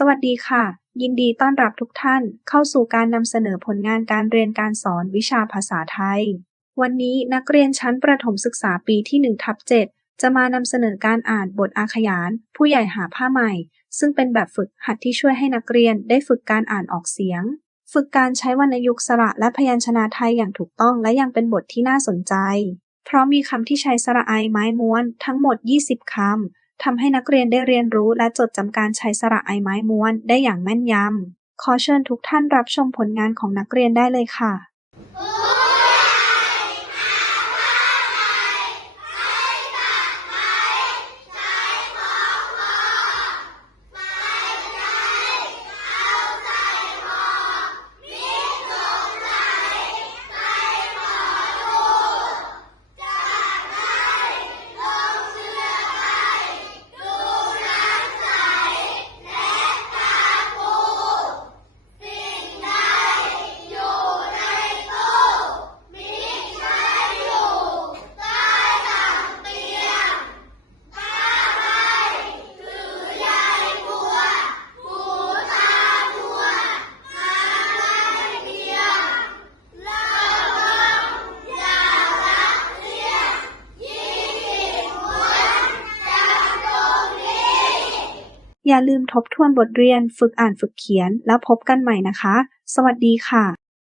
สวัสดีค่ะ ยินดีต้อนรับทุกท่านเข้าสู่การนำเสนอผลงานการเรียนการสอนวิชาภาษาไทย วันนี้นักเรียนชั้นประถมศึกษาปีที่1ทับ7จะมานำเสนอการอ่านบทอาขยาน ผู้ใหญ่หาผ้าใหม่ ซึ่งเป็นแบบฝึกหัดที่ช่วยให้นักเรียนได้ฝึกการอ่านออกเสียง ฝึกการใช้วรรณยุกต์สระและพยัญชนะไทยอย่างถูกต้องและยังเป็นบทที่น่าสนใจ เพราะมีคำที่ใช้สระไอไม้ม้วนทั้งหมด 20คำ ทำให้นักเรียนได้เรียนรู้และจดจำการใช้สระไอไม้ม้วนได้อย่างแม่นยำ ขอเชิญทุกท่านรับชมผลงานของนักเรียนได้เลยค่ะ อย่าลืมทบทวนบทเรียน ฝึกอ่านฝึกเขียน แล้วพบกันใหม่นะคะ สวัสดีค่ะ